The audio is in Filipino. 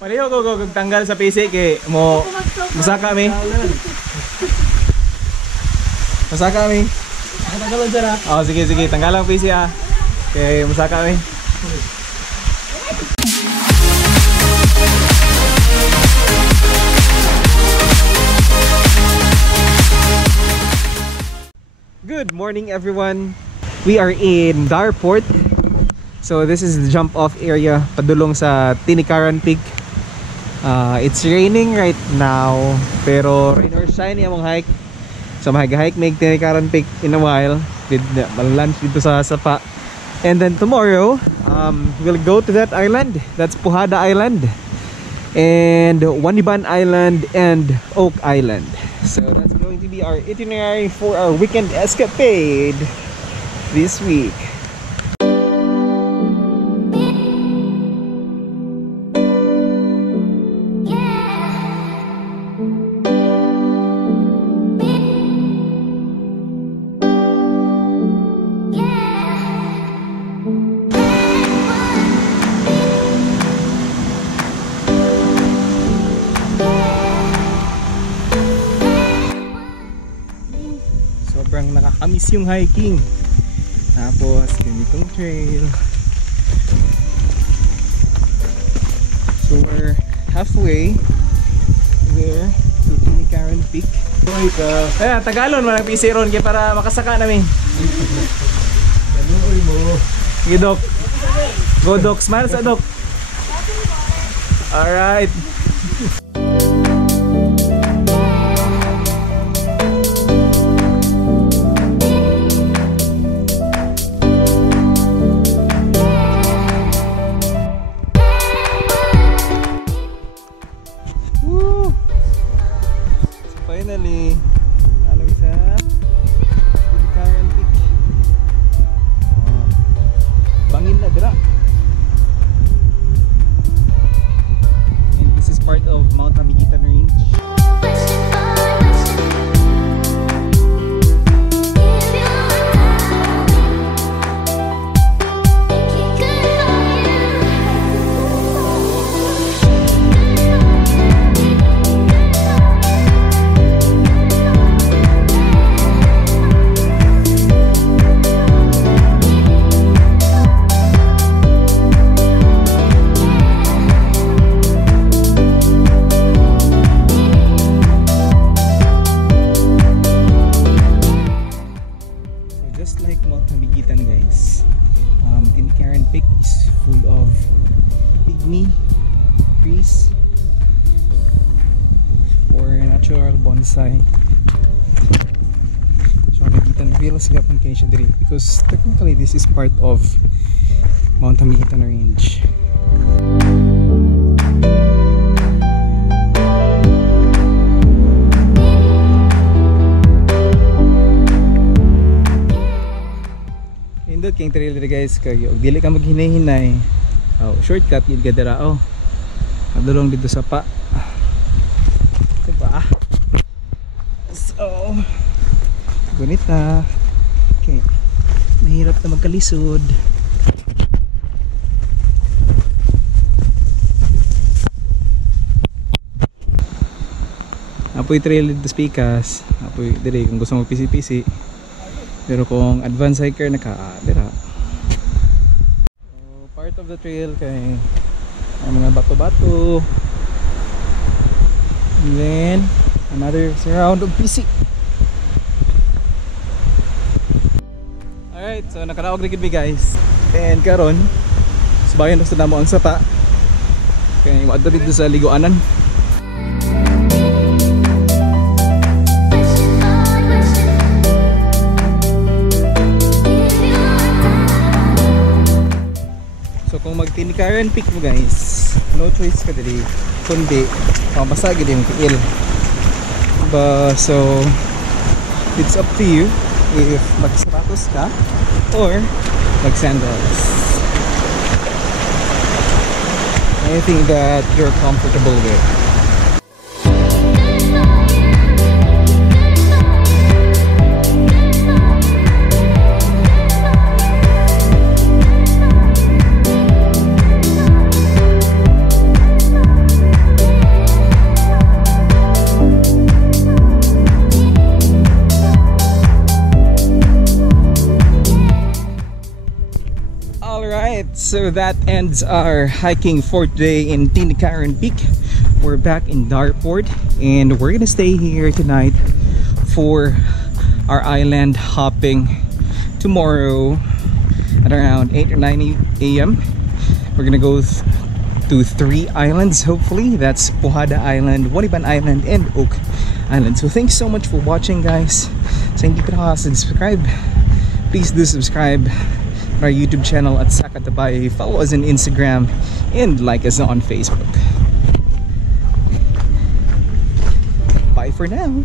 Pareho ko tanggal sa PC kay mo masaka mi. Masaka mi. Tanggalan dyan ha. Oh, sige, tanggal ang PC ah. Okay, masaka mi. Good morning everyone. We are in Darport. So this is the jump off area padulong sa Tinikaran Peak. It's raining right now, pero rain or shine among hike. So mag-hike may Tinikaran Peak in a while. Lunch dito sa Sapa. And then tomorrow, we'll go to that island. That's Puhada Island. And Waniban Island and Oak Island. So that's going to be our itinerary for our weekend escapade this week. Sobrang nakakamiss yung hiking. Tapos ganitong trail. So we're halfway there to Tinikaran Peak. Kaya tagalon man ang PC ron kaya para makasaka namin. Ganuoy mo. Sige Dok. Go Dok, smile sa Dok. Alright. Finally, alam sa Tinikaran Peak. Bangin na dira. And this is part of Mount Amiguitan Range. Just like Mount Amiguitan guys, Tinikaran Peak is full of pygmy trees or natural bonsai. So Amiguitan feels gapon kayo siya diri because technically this is part of Mount Amiguitan Range. Indot kayong trail dito guys kayo dili ka maghinay-hinay. Shortcut yun gadara madulong dito sa pa. Diba? So gunita. Okay. Mahirap na magkalisod. Apoy trail dito sa Pikas. Apoy dili kung gusto mo pisi-pisi. Pero kung advanced hiker naka-dira. So, part of the trail kay mga bato-bato. And then another round of PC. Alright, so nakaraog na gid mi guys. And karon subayan na sa namo ang Sapa. Kay moadto dito sa liguanan. Kung mag Tinikaran Peak mo guys, no choice ka dali kundi basa gid yung tiil. So it's up to you if magsapatos ka or mag sandals. Anything that you're comfortable with. so that ends our hiking for today in Tinikaran Peak. We're back in Darport and we're gonna stay here tonight for our island hopping tomorrow at around 8 or 9 a.m. We're gonna go to 3 islands hopefully. That's Pujada Island, Waniban Island, and Oak Island. So thanks so much for watching, guys. Sa hindi pa nakaka-subscribe, please do subscribe to our YouTube channel at Sakatabay. Follow us on Instagram and like us on Facebook. Bye for now.